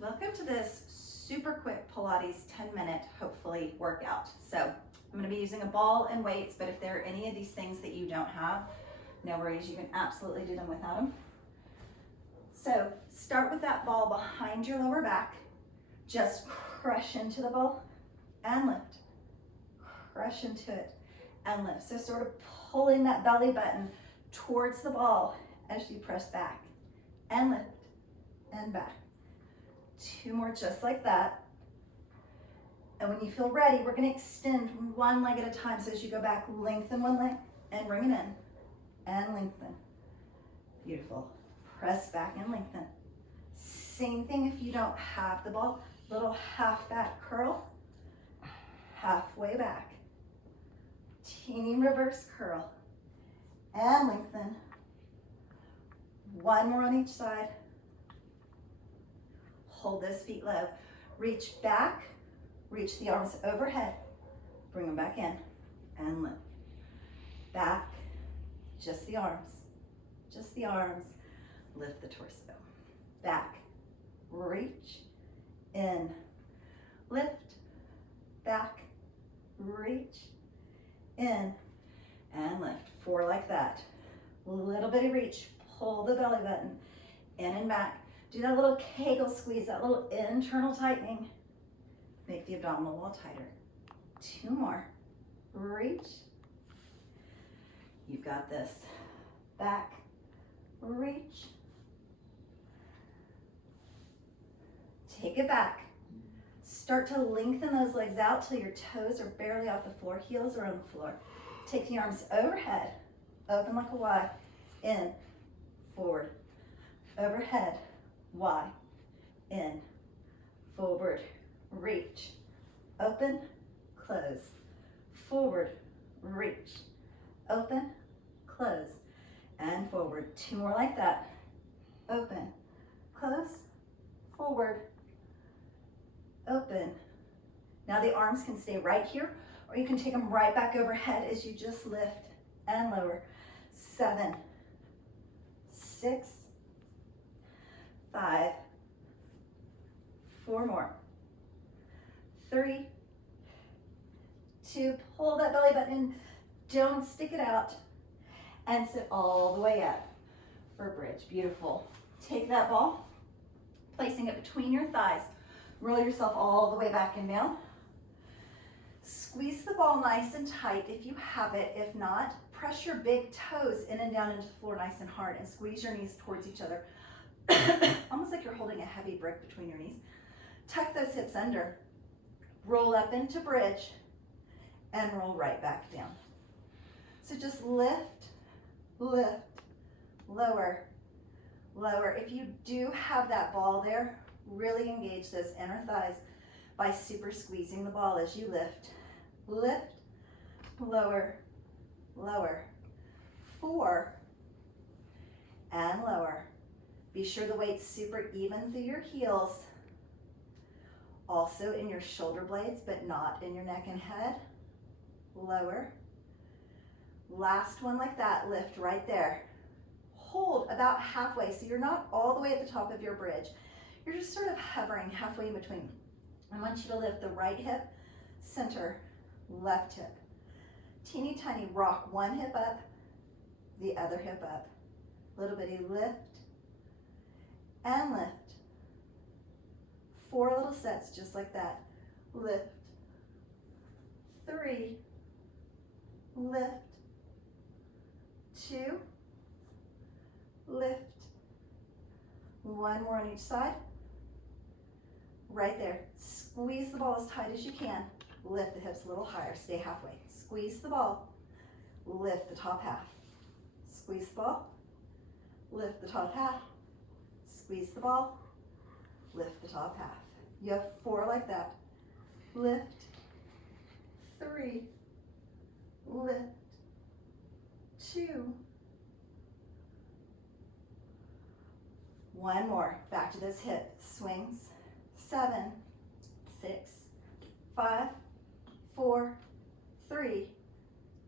Welcome to this super quick Pilates 10-minute, hopefully, workout. So I'm going to be using a ball and weights, but if there are any of these things that you don't have, no worries, you can absolutely do them without them. So start with that ball behind your lower back. Just crush into the ball and lift. Crush into it and lift. So sort of pulling that belly button towards the ball as you press back and lift and back. 2 more just like that. And when you feel ready, we're going to extend one leg at a time. So as you go back, lengthen one leg and bring it in and lengthen. Beautiful. Press back and lengthen. Same thing if you don't have the ball. Little half back curl, halfway back. Teeny reverse curl and lengthen. 1 more on each side. Hold those feet low. Reach back, reach the arms overhead. Bring them back in and lift. Back, just the arms, just the arms. Lift the torso. Back, reach, in, lift, back, reach, in, and lift. 4 like that. A little bit of reach, pull the belly button in and back. Do that little Kegel squeeze, that little internal tightening. Make the abdominal wall tighter. 2 more. Reach. You've got this. Back, reach. Take it back. Start to lengthen those legs out till your toes are barely off the floor, heels are on the floor. Take the arms overhead, open like a Y, in, forward, overhead, Y, in, forward, reach, open, close, forward, reach, open, close, and forward. 2 more like that. Open, close, forward, open. Now the arms can stay right here, or you can take them right back overhead as you just lift and lower. 7, 6, 5, 4 more. 3, 2, pull that belly button in, don't stick it out, and sit all the way up for bridge. Beautiful. Take that ball, placing it between your thighs. Roll yourself all the way back and down. Squeeze the ball nice and tight if you have it. If not, press your big toes in and down into the floor nice and hard and squeeze your knees towards each other. Almost like you're holding a heavy brick between your knees. Tuck those hips under. Roll up into bridge and roll right back down. So just lift, lift, lower, lower. If you do have that ball there, really engage those inner thighs by super squeezing the ball as you lift. Lift, lower, lower. 4, and lower. Be sure the weight's super even through your heels, also in your shoulder blades, but not in your neck and head. Lower. Last one like that, lift right there. Hold about halfway, so you're not all the way at the top of your bridge. You're just sort of hovering halfway in between. I want you to lift the right hip, center, left hip. Teeny tiny rock, one hip up, the other hip up. Little bitty lift and lift. 4 little sets just like that. Lift, 3, lift, 2, lift. 1 more on each side. Right there. Squeeze the ball as tight as you can. Lift the hips a little higher. Stay halfway. Squeeze the ball. Lift the top half. Squeeze the ball. Lift the top half. Squeeze the ball. Lift the top half. You have 4 like that. Lift. 3. Lift. 2. 1 more. Back to those hip swings. 7, 6, 5, 4, 3.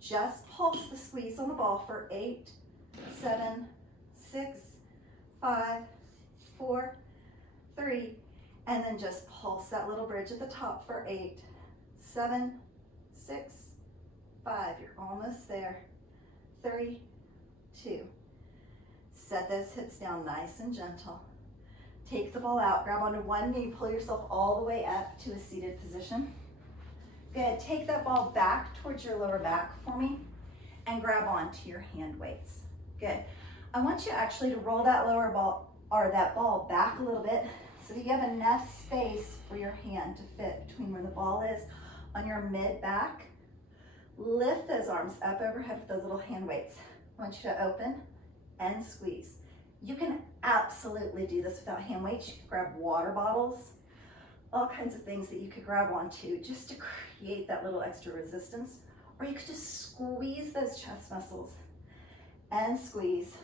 Just pulse the squeeze on the ball for 8, 7, 6, 5, 4, 3, And then just pulse that little bridge at the top for 8, 7, 6, 5. You're almost there. 3, 2. Set those hips down nice and gentle. Take the ball out, grab onto one knee, pull yourself all the way up to a seated position. Good, take that ball back towards your lower back for me and grab onto your hand weights. Good. I want you actually to roll that lower ball or that ball back a little bit so that you have enough space for your hand to fit between where the ball is on your mid back. Lift those arms up overhead with those little hand weights. I want you to open and squeeze. You can absolutely do this without hand weights. You can grab water bottles, all kinds of things that you could grab onto just to create that little extra resistance. Or you could just squeeze those chest muscles and squeeze.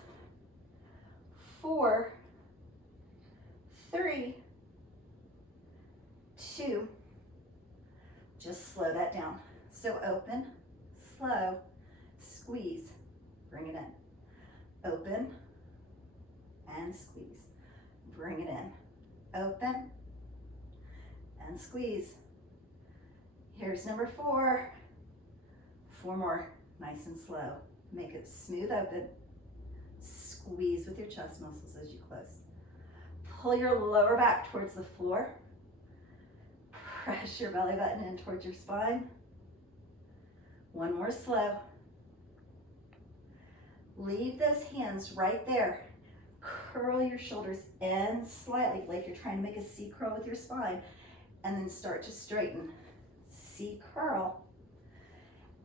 4, 3, 2. Just slow that down. So open, slow, squeeze, bring it in. Open and squeeze, bring it in. Open and squeeze. Here's number 4. 4 more, nice and slow. Make it smooth open. Squeeze with your chest muscles as you close. Pull your lower back towards the floor. Press your belly button in towards your spine. 1 more slow. Leave those hands right there. Curl your shoulders in slightly, like you're trying to make a C curl with your spine, and then start to straighten. C curl,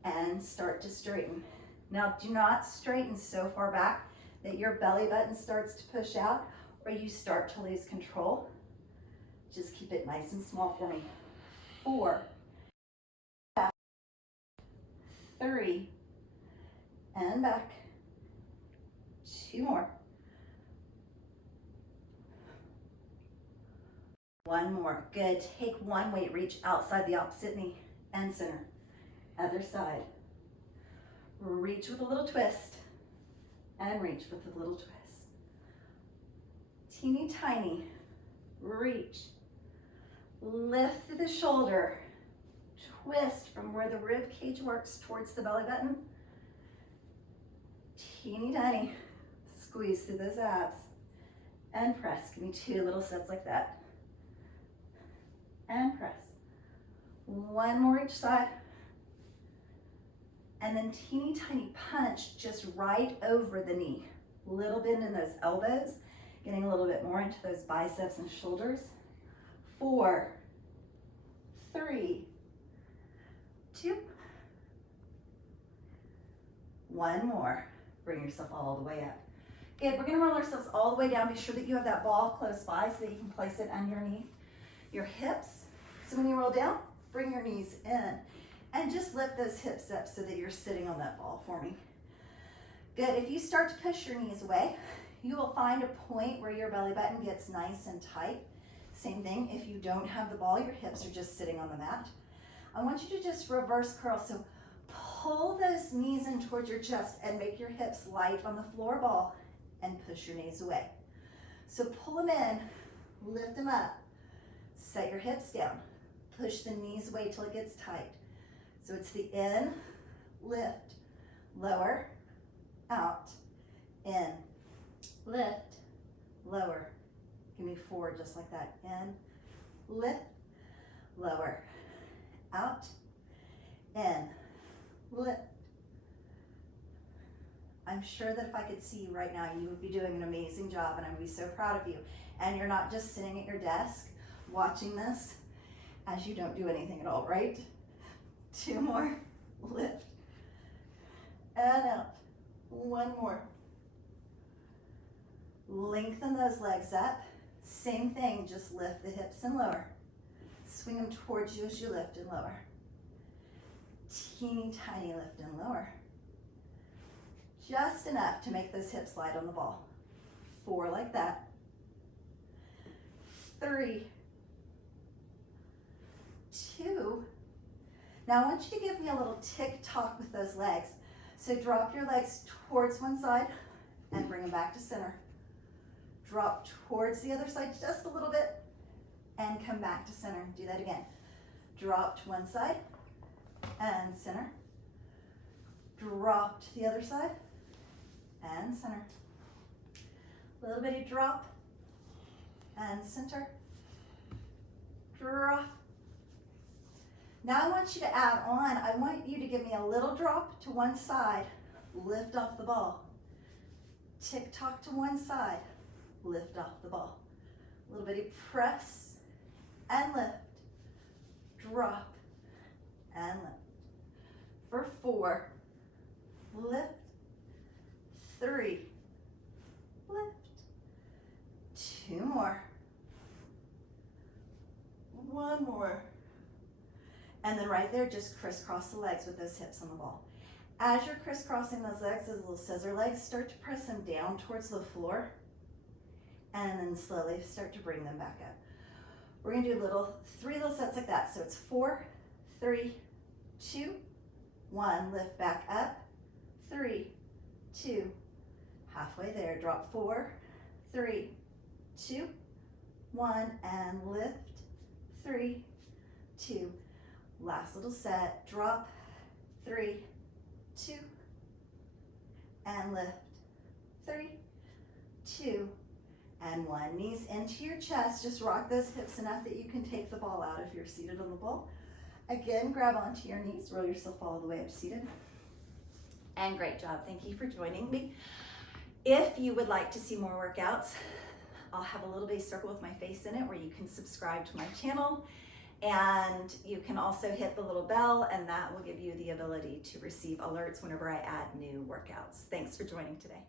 and start to straighten. Now, do not straighten so far back that your belly button starts to push out or you start to lose control. Just keep it nice and small for me. 4, 3, and back. 2 more. 1 more. Good. Take one weight, reach outside the opposite knee and center. Other side. Reach with a little twist and reach with a little twist. Teeny tiny. Reach. Lift through the shoulder. Twist from where the rib cage works towards the belly button. Teeny tiny. Squeeze through those abs and press. Give me 2 little sets like that. And press. 1 more each side. And then teeny tiny punch just right over the knee. Little bend in those elbows, getting a little bit more into those biceps and shoulders. 4, 3, 2, 1 more. Bring yourself all the way up. Good, we're gonna roll ourselves all the way down. Be sure that you have that ball close by so that you can place it underneath your hips. So when you roll down, bring your knees in and just lift those hips up so that you're sitting on that ball for me. Good, if you start to push your knees away, you will find a point where your belly button gets nice and tight. Same thing, if you don't have the ball, your hips are just sitting on the mat. I want you to just reverse curl. So pull those knees in towards your chest and make your hips light on the floor ball and push your knees away. So pull them in, lift them up, set your hips down, push the knees away till it gets tight. So it's the in, lift, lower, out, in, lift, lower. Give me 4 just like that. In, lift, lower, out, in, lift. I'm sure that if I could see you right now, you would be doing an amazing job and I would be so proud of you. And you're not just sitting at your desk watching this as you don't do anything at all, right? 2 more, lift, and out. 1 more. Lengthen those legs up. Same thing, just lift the hips and lower. Swing them towards you as you lift and lower. Teeny tiny lift and lower. Just enough to make those hips light on the ball. 4 like that. 3, 2. Now I want you to give me a little tick-tock with those legs. So drop your legs towards one side and bring them back to center. Drop towards the other side just a little bit and come back to center. Do that again. Drop to one side and center. Drop to the other side and center. Little bitty drop and center. Drop. Now I want you to add on, I want you to give me a little drop to one side, lift off the ball. Tick-tock to one side, lift off the ball. A little bitty press and lift. Drop and lift. For 4, lift. 3, lift. 2 more. 1 more. And then right there, just crisscross the legs with those hips on the ball. As you're crisscrossing those legs, those little scissor legs, start to press them down towards the floor, and then slowly start to bring them back up. We're gonna do 3 little sets like that. So it's 4, 3, 2, 1. Lift back up. 3, 2. Halfway there. Drop 4, 3, 2, 1, and lift. 3, 2. Last little set. Drop. 3, 2, and lift. 3, 2, and 1. Knees into your chest. Just rock those hips enough that you can take the ball out if you're seated on the ball. Again, grab onto your knees. Roll yourself all the way up to seated. And great job. Thank you for joining me. If you would like to see more workouts, I'll have a little bitty circle with my face in it where you can subscribe to my channel. And you can also hit the little bell, and that will give you the ability to receive alerts whenever I add new workouts. Thanks for joining today.